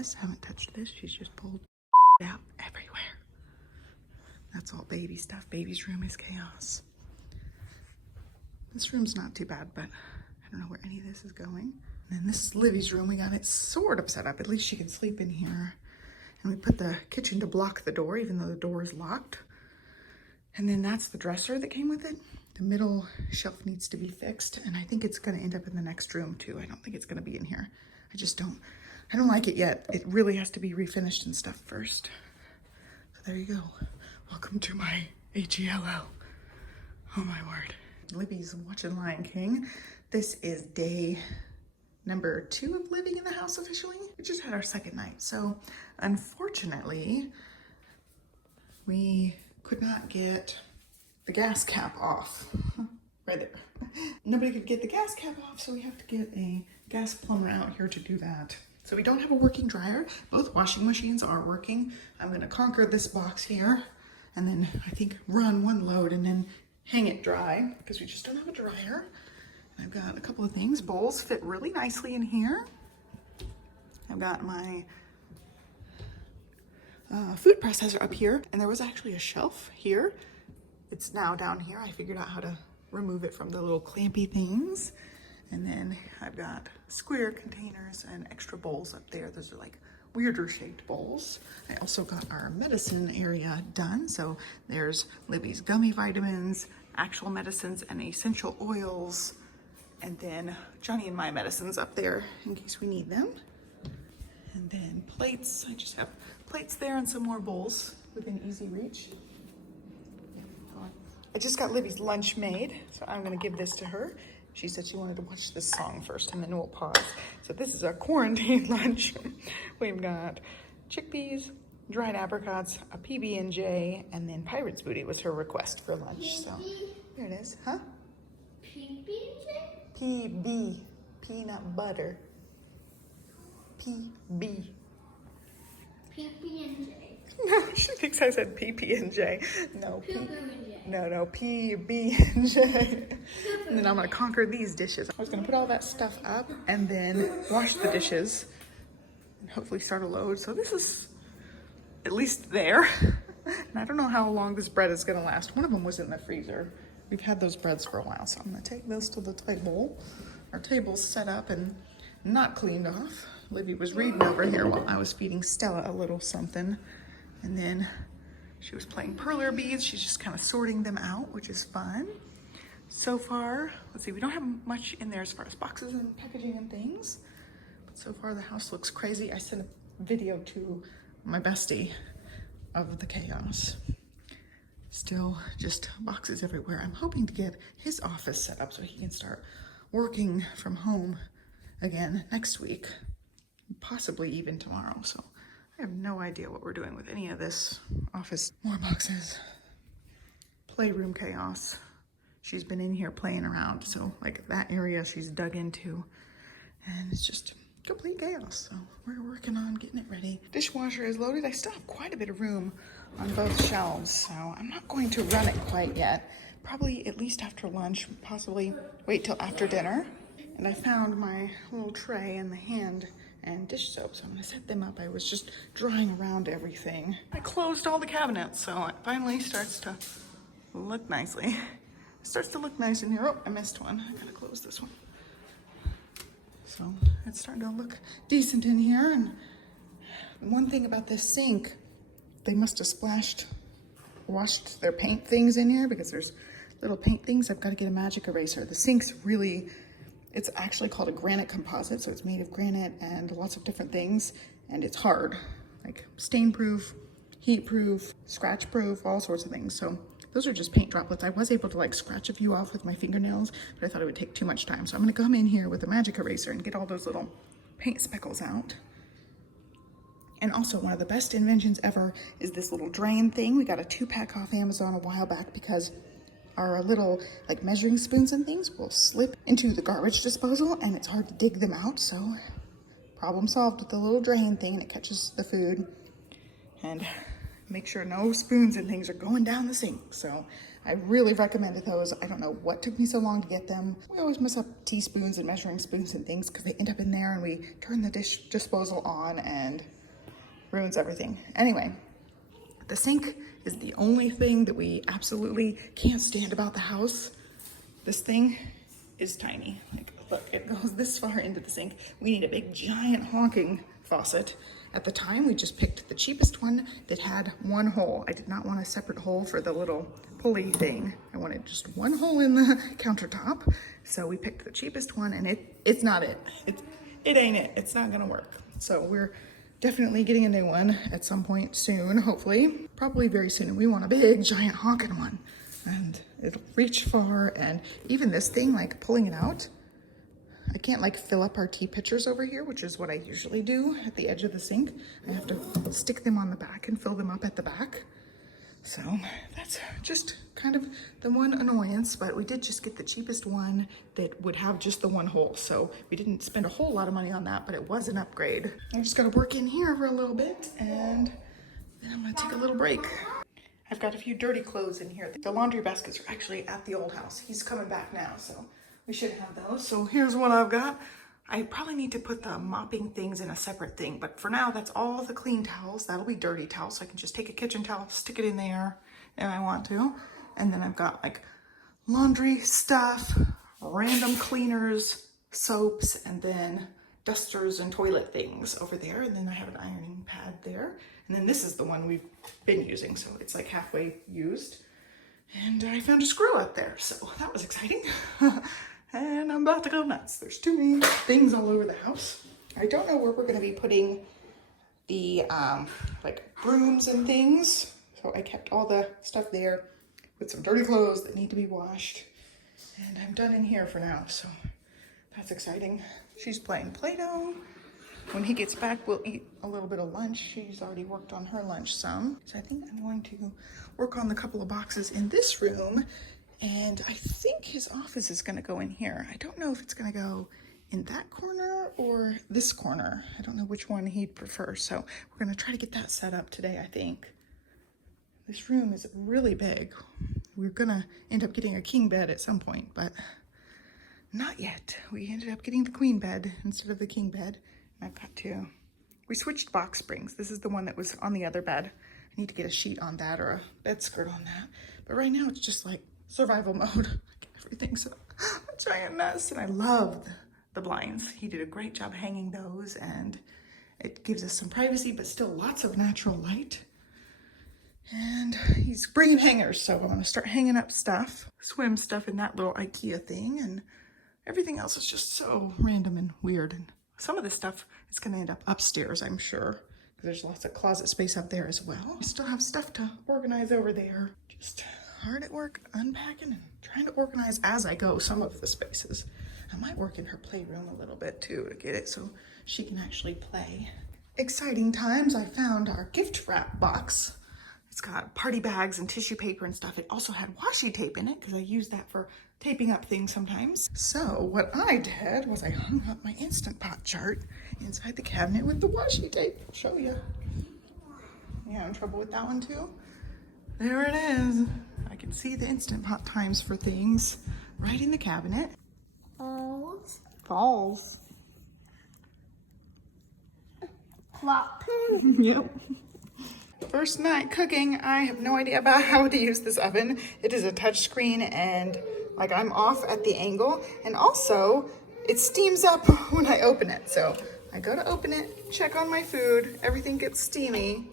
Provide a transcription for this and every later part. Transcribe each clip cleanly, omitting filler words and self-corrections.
this, haven't touched this. She's just pulled out everywhere. That's all baby stuff. Baby's room is chaos. This room's not too bad, but I don't know where any of this is going. And then this is Livy's room. We got it sort of set up. At least she can sleep in here. And we put the kitchen to block the door, even though the door is locked. And then that's the dresser that came with it. The middle shelf needs to be fixed. And I think it's gonna end up in the next room too. I don't think it's gonna be in here. I don't like it yet. It really has to be refinished and stuff first. So there you go. Welcome to my HELL. Oh my word. Libby's watching Lion King. This is day number 2 of living in the house officially. We just had our second night. So unfortunately, we could not get the gas cap off. Right there. Nobody could get the gas cap off, so we have to get a gas plumber out here to do that. So we don't have a working dryer. Both washing machines are working. I'm gonna conquer this box here and then I think run one load and then hang it dry because we just don't have a dryer. And I've got a couple of things. Bowls fit really nicely in here. I've got my food processor up here, and there was actually a shelf here. It's now down here. I figured out how to remove it from the little clampy things. And then I've got square containers and extra bowls up there. Those are like weirder shaped bowls. I also got our medicine area done. So there's Libby's gummy vitamins, actual medicines, and essential oils. And then Johnny and my medicines up there in case we need them. And then plates. I just have plates there and some more bowls within easy reach. I just got Libby's lunch made, so I'm gonna give this to her. She said she wanted to watch this song first and then we'll pause. So this is our quarantine lunch. We've got chickpeas, dried apricots, a PB&J, and then Pirate's Booty was her request for lunch. So here it is, huh? PB&J? PB, peanut butter. PB. PB&J. No, she thinks I said PP&J. No, no, PB&J. And then I'm gonna conquer these dishes. I was gonna put all that stuff up and then wash the dishes and hopefully start a load. So this is at least there. And I don't know how long this bread is gonna last. One of them was in the freezer. We've had those breads for a while, so I'm gonna take those to the table. Our table's set up and not cleaned off. Olivia was reading over here while I was feeding Stella a little something. And then she was playing perler beads. She's just kind of sorting them out, which is fun. So far, let's see, we don't have much in there as far as boxes and packaging and things. But so far the house looks crazy. I sent a video to my bestie of the chaos. Still just boxes everywhere. I'm hoping to get his office set up so he can start working from home again next week, possibly even tomorrow. So I have no idea what we're doing with any of this office. More boxes. Playroom chaos. She's been in here playing around. So like that area she's dug into and it's just complete chaos. So we're working on getting it ready. Dishwasher is loaded. I still have quite a bit of room on both shelves. So I'm not going to run it quite yet. Probably at least after lunch, possibly wait till after dinner. And I found my little tray and the hand and dish soap, so I'm gonna set them up. I was just drying around everything. I closed all the cabinets, so it finally starts to look nicely. It starts to look nice in here. Oh, I missed one. I gotta close this one. So it's starting to look decent in here. And one thing about this sink, they must have washed their paint things in here because there's little paint things. I've got to get a magic eraser. The sink's really, it's actually called a granite composite, so it's made of granite and lots of different things, and it's hard, like stain-proof, heat-proof, scratch-proof, all sorts of things. So those are just paint droplets. I was able to like scratch a few off with my fingernails, but I thought it would take too much time. So I'm gonna come in here with a magic eraser and get all those little paint speckles out. And also one of the best inventions ever is this little drain thing. We got a 2-pack off Amazon a while back because our little like measuring spoons and things will slip into the garbage disposal and it's hard to dig them out. So problem solved with the little drain thing, and it catches the food and make sure no spoons and things are going down the sink. So I really recommended those. I don't know what took me so long to get them. We always mess up teaspoons and measuring spoons and things because they end up in there and we turn the dish disposal on and ruins everything. Anyway, the sink is the only thing that we absolutely can't stand about the house. This thing is tiny. Like, look, it goes this far into the sink. We need a big, giant, honking faucet. At the time, we just picked the cheapest one that had one hole. I did not want a separate hole for the little pulley thing. I wanted just one hole in the countertop. So we picked the cheapest one, and it's not it. It ain't it. It's not gonna work. So we're definitely getting a new one at some point soon, hopefully. Probably very soon. We want a big, giant, honking one. And it'll reach far, and even this thing, like pulling it out, I can't like fill up our tea pitchers over here, which is what I usually do at the edge of the sink. I have to stick them on the back and fill them up at the back. So that's just kind of the one annoyance, but we did just get the cheapest one that would have just the one hole. So we didn't spend a whole lot of money on that, but it was an upgrade. I just gotta work in here for a little bit, and then I'm gonna take a little break. I've got a few dirty clothes in here. The laundry baskets are actually at the old house. He's coming back now, so we should have those. So here's what I've got. I probably need to put the mopping things in a separate thing, but for now, that's all the clean towels. That'll be dirty towels, so I can just take a kitchen towel, stick it in there if I want to. And then I've got like laundry stuff, random cleaners, soaps, and then dusters and toilet things over there. And then I have an ironing pad there. And then this is the one we've been using, so it's like halfway used. And I found a screw out there, so that was exciting. And I'm about to go nuts. There's too many things all over the house. I don't know where we're gonna be putting the like brooms and things. So I kept all the stuff there with some dirty clothes that need to be washed. And I'm done in here for now, so that's exciting. She's playing Play-Doh. When he gets back, we'll eat a little bit of lunch. She's already worked on her lunch some. So I think I'm going to work on the couple of boxes in this room. And I think his office is gonna go in here. I don't know if it's gonna go in that corner or this corner. I don't know which one he'd prefer. So we're gonna try to get that set up today, I think. This room is really big. We're gonna end up getting a king bed at some point, but not yet. We ended up getting the queen bed instead of the king bed. I've got to, we switched box springs. This is the one that was on the other bed. I need to get a sheet on that or a bed skirt on that. But right now it's just like survival mode. Everything's a giant mess, and I love the blinds. He did a great job hanging those, and it gives us some privacy, but still lots of natural light. And he's bringing hangers, so I'm gonna start hanging up stuff, swim stuff in that little IKEA thing, and everything else is just so random and weird. And some of this stuff is gonna end up upstairs, I'm sure, because there's lots of closet space up there as well. I still have stuff to organize over there. Just hard at work unpacking and trying to organize as I go some of the spaces. I might work in her playroom a little bit too to get it so she can actually play. Exciting times. I found our gift wrap box. It's got party bags and tissue paper and stuff. It also had washi tape in it because I use that for taping up things sometimes. So what I did was I hung up my Instant Pot chart inside the cabinet with the washi tape. I'll show you. You having trouble with that one too? There it is. I can see the Instant Pot times for things right in the cabinet. Falls. Clock. Yep. First night cooking. I have no idea about how to use this oven. It is a touch screen, and like I'm off at the angle, and also it steams up when I open it. So I go to open it, check on my food, everything gets steamy,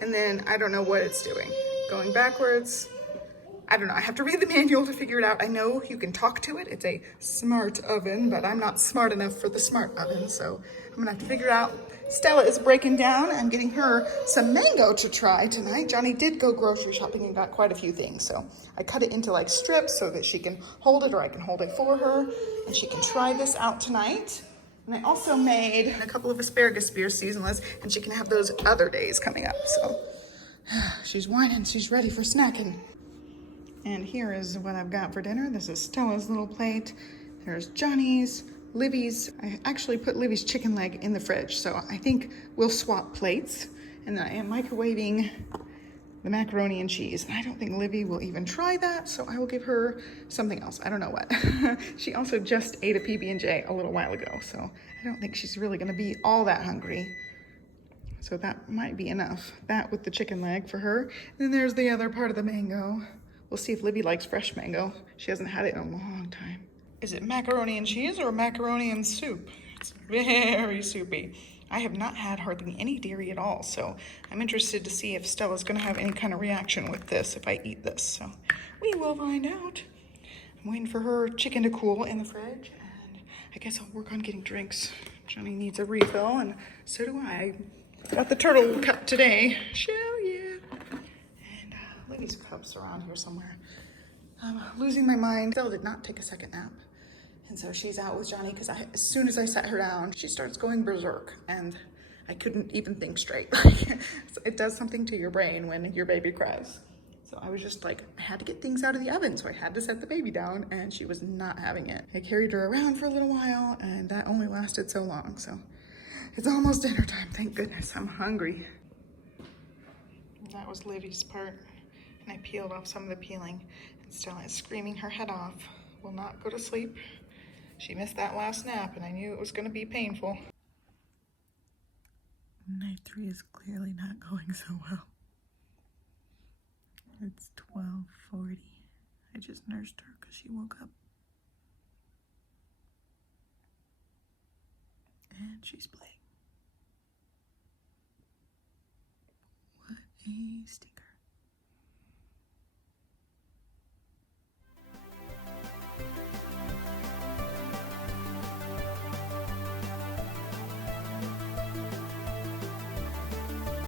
and then I don't know what it's doing. Going backwards. I don't know. I have to read the manual to figure it out. I know you can talk to it. It's a smart oven, but I'm not smart enough for the smart oven, so I'm gonna have to figure it out. Stella is breaking down. I'm getting her some mango to try tonight. Johnny did go grocery shopping and got quite a few things, so I cut it into like strips so that she can hold it, or I can hold it for her, and she can try this out tonight. And I also made a couple of asparagus spears, seasonless, and she can have those other days coming up. So she's whining, she's ready for snacking. And here is what I've got for dinner. This is Stella's little plate. There's Johnny's, Livy's. I actually put Livy's chicken leg in the fridge, so I think we'll swap plates. And I am microwaving the macaroni and cheese. And I don't think Livy will even try that, so I will give her something else. I don't know what. She also just ate a PB&J a little while ago, so I don't think she's really gonna be all that hungry. So that might be enough. That with the chicken leg for her. And then there's the other part of the mango. We'll see if Livy likes fresh mango. She hasn't had it in a long time. Is it macaroni and cheese or macaroni and soup? It's very soupy. I have not had hardly any dairy at all, so I'm interested to see if Stella's gonna have any kind of reaction with this if I eat this. So we will find out. I'm waiting for her chicken to cool in the fridge, and I guess I'll work on getting drinks. Johnny needs a refill, and so do I. Got the turtle cup today. Show yeah. And Livy's cup's around here somewhere. I'm losing my mind. Stella did not take a second nap. And so she's out with Johnny because as soon as I sat her down, she starts going berserk and I couldn't even think straight. It does something to your brain when your baby cries. So I was just like, I had to get things out of the oven, so I had to set the baby down, and she was not having it. I carried her around for a little while, and that only lasted so long. So it's almost dinner time, thank goodness. I'm hungry. That was Livy's part, and I peeled off some of the peeling. And Stella is screaming her head off, will not go to sleep. She missed that last nap, and I knew it was going to be painful. Night 3 is clearly not going so well. It's 12:40. I just nursed her because she woke up. And she's playing. What a stink